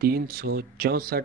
364,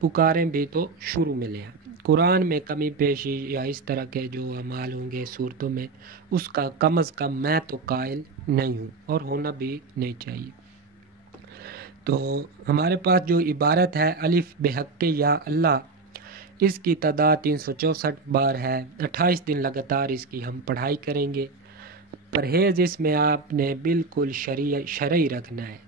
پکاریں بھی تو شروع میں لے آئیں۔ قرآن میں کمی پیشی یا اس طرح کے جو اعمال ہوں گے صورتوں میں، اس کا کم از کم میں تو قائل نہیں ہوں اور ہونا بھی نہیں چاہیے۔ تو ہمارے پاس جو عبارت ہے الف بحق یا اللہ، اس کی تعداد 364 بار ہے۔ 28 دن لگاتار اس کی ہم پڑھائی کریں گے۔ پرہیز اس میں آپ نے بالکل شرعی رکھنا ہے،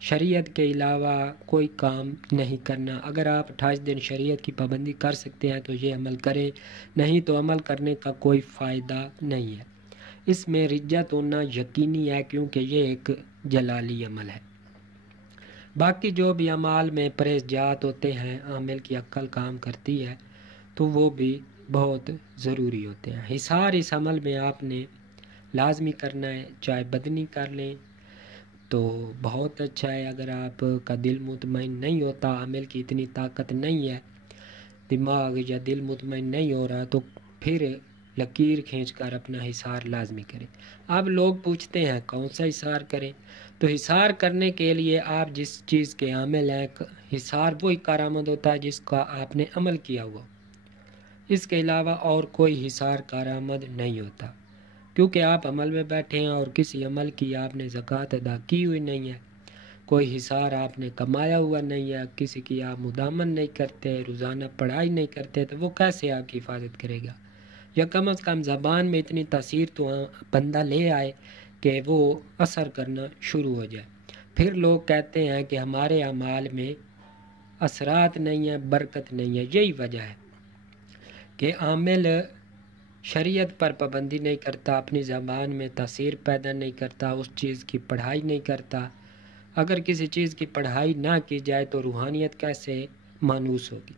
شریعت کے علاوہ کوئی کام نہیں کرنا۔ اگر آپ 28 دن شریعت کی پابندی کر سکتے ہیں تو یہ عمل کریں، نہیں تو عمل کرنے کا کوئی فائدہ نہیں ہے۔ اس میں رجت ہونا یقینی ہے کیونکہ یہ ایک جلالی عمل ہے۔ باقی جو بھی اعمال میں پرہیزات ہوتے ہیں، عامل کی عقل کام کرتی ہے تو وہ بھی بہت ضروری ہوتے ہیں۔ حصار اس عمل میں آپ نے لازمی کرنا ہے، چاہے بدنی کر لیں تو بہت اچھا ہے۔ اگر آپ کا دل مطمئن نہیں ہوتا، عمل کی اتنی طاقت نہیں ہے، دماغ یا دل مطمئن نہیں ہو رہا، تو پھر لکیر کھینچ کر اپنا حصار لازمی کریں۔ اب لوگ پوچھتے ہیں کون سا حصار کریں؟ تو حصار کرنے کے لیے آپ جس چیز کے عامل ہیں، حصار وہی کارآمد ہوتا ہے جس کا آپ نے عمل کیا ہوا، اس کے علاوہ اور کوئی حصار کارآمد نہیں ہوتا، کیونکہ آپ عمل میں بیٹھے ہیں اور کسی عمل کی آپ نے زکوٰۃ ادا کی ہوئی نہیں ہے، کوئی حصار آپ نے کمایا ہوا نہیں ہے، کسی کی آپ مدامن نہیں کرتے، روزانہ پڑھائی نہیں کرتے، تو وہ کیسے آپ کی حفاظت کرے گا؟ یا کم از کم زبان میں اتنی تاثیر تو بندہ لے آئے کہ وہ اثر کرنا شروع ہو جائے۔ پھر لوگ کہتے ہیں کہ ہمارے اعمال میں اثرات نہیں ہیں، برکت نہیں ہے۔ یہی وجہ ہے کہ عامل شریعت پر پابندی نہیں کرتا، اپنی زبان میں تاثیر پیدا نہیں کرتا، اس چیز کی پڑھائی نہیں کرتا۔ اگر کسی چیز کی پڑھائی نہ کی جائے تو روحانیت کیسے مانوس ہوگی؟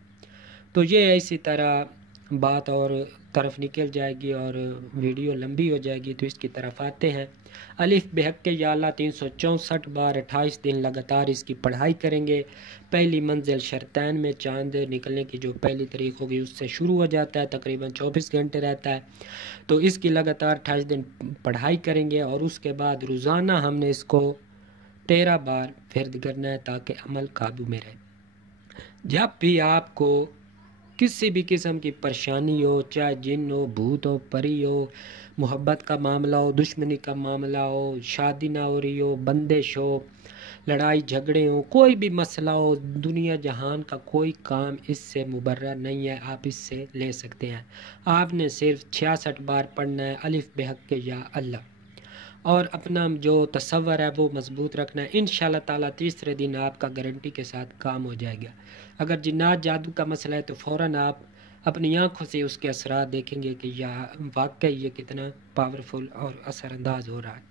تو یہ اسی طرح بات اور طرف نکل جائے گی اور ویڈیو لمبی ہو جائے گی، تو اس کی طرف آتے ہیں۔ الف بحق یا اللہ 364 بار 28 دن لگاتار اس کی پڑھائی کریں گے۔ پہلی منزل شرطین میں چاند نکلنے کی جو پہلی تاریخ ہوگی اس سے شروع ہو جاتا ہے، تقریباً 24 گھنٹے رہتا ہے، تو اس کی لگاتار 28 دن پڑھائی کریں گے، اور اس کے بعد روزانہ ہم نے اس کو 13 بار فرد کرنا ہے تاکہ عمل قابو میں رہے۔ جب بھی آپ کو کسی بھی قسم کی پریشانی ہو، چاہے جن ہو، بھوت ہو، پری ہو، محبت کا معاملہ ہو، دشمنی کا معاملہ ہو، شادی نہ ہو رہی ہو، بندش ہو، لڑائی جھگڑے ہو، کوئی بھی مسئلہ ہو، دنیا جہان کا کوئی کام اس سے مبرہ نہیں ہے، آپ اس سے لے سکتے ہیں۔ آپ نے صرف 66 بار پڑھنا ہے الف بحق یا اللہ، اور اپنا جو تصور ہے وہ مضبوط رکھنا ہے۔ انشاءاللہ تعالیٰ تیسرے دن آپ کا گارنٹی کے ساتھ کام ہو جائے گا۔ اگر جنات جادو کا مسئلہ ہے تو فوراً آپ اپنی آنکھوں سے اس کے اثرات دیکھیں گے کہ واقعی یہ کتنا پاورفل اور اثر انداز ہو رہا ہے۔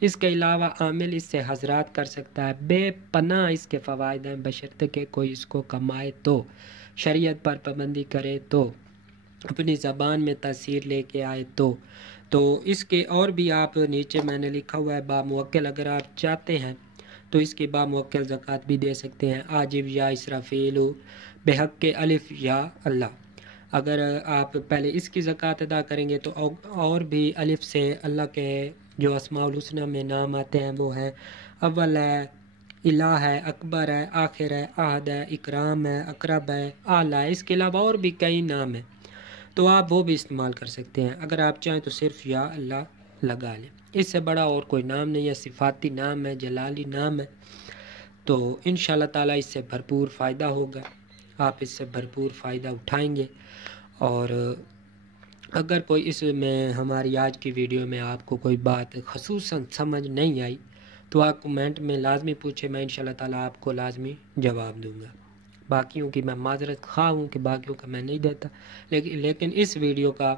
اس کے علاوہ عامل اس سے حضرات کر سکتا ہے، بے پناہ اس کے فوائد ہیں، بشرطے کہ کوئی اس کو کمائے تو، شریعت پر پابندی کرے تو، اپنی زبان میں تاثیر لے کے آئے تو اس کے اور بھی آپ نیچے میں نے لکھا ہوا ہے باموکل، اگر آپ چاہتے ہیں تو اس کی باموکل زکوٰۃ بھی دے سکتے ہیں۔ عاجب یا اسرافیل بحق کے الف یا اللہ، اگر آپ پہلے اس کی زکوٰۃ ادا کریں گے تو اور بھی الف سے اللہ کے جو اسماء الحسنی میں نام آتے ہیں وہ ہیں اول ہے، الہ ہے، اکبر ہے، آخر ہے، احد ہے، اکرام ہے، اقرب ہے، اعلیٰ ہے، اس کے علاوہ اور بھی کئی نام ہیں، تو آپ وہ بھی استعمال کر سکتے ہیں۔ اگر آپ چاہیں تو صرف یا اللہ لگا لیں، اس سے بڑا اور کوئی نام نہیں ہے، صفاتی نام ہے، جلالی نام ہے، تو انشاءاللہ تعالیٰ اس سے بھرپور فائدہ ہوگا، آپ اس سے بھرپور فائدہ اٹھائیں گے۔ اور اگر کوئی اس میں ہماری آج کی ویڈیو میں آپ کو کوئی بات خصوصاً سمجھ نہیں آئی تو آپ کمنٹ میں لازمی پوچھیں، میں انشاءاللہ تعالیٰ آپ کو لازمی جواب دوں گا۔ باقیوں کی میں معذرت خواہ ہوں کہ باقیوں کا میں نہیں دیتا، لیکن اس ویڈیو کا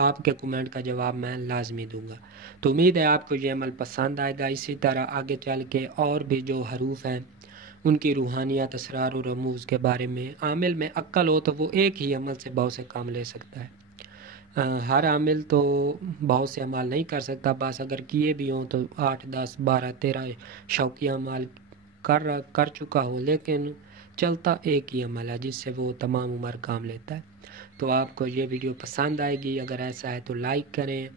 آپ کے کمنٹ کا جواب میں لازمی دوں گا۔ تو امید ہے آپ کو یہ عمل پسند آئے گا۔ اسی طرح آگے چل کے اور بھی جو حروف ہیں ان کی روحانیت، اسرار و رموز کے بارے میں، عامل میں عقل ہو تو وہ ایک ہی عمل سے بہت سے کام لے سکتا ہے۔ ہر عامل تو بہت سے اعمال نہیں کر سکتا، بس اگر کیے بھی ہوں تو 8، 10، 12، 13 شوقیہ اعمال کر چکا ہو، لیکن چلتا ایک ہی عمل ہے جس سے وہ تمام عمر کام لیتا ہے۔ تو آپ کو یہ ویڈیو پسند آئے گی، اگر ایسا ہے تو لائک کریں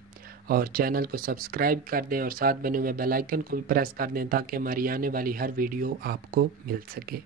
اور چینل کو سبسکرائب کر دیں، اور ساتھ بنے ہوئے بیل آئیکن کو بھی پریس کر دیں تاکہ ہماری آنے والی ہر ویڈیو آپ کو مل سکے۔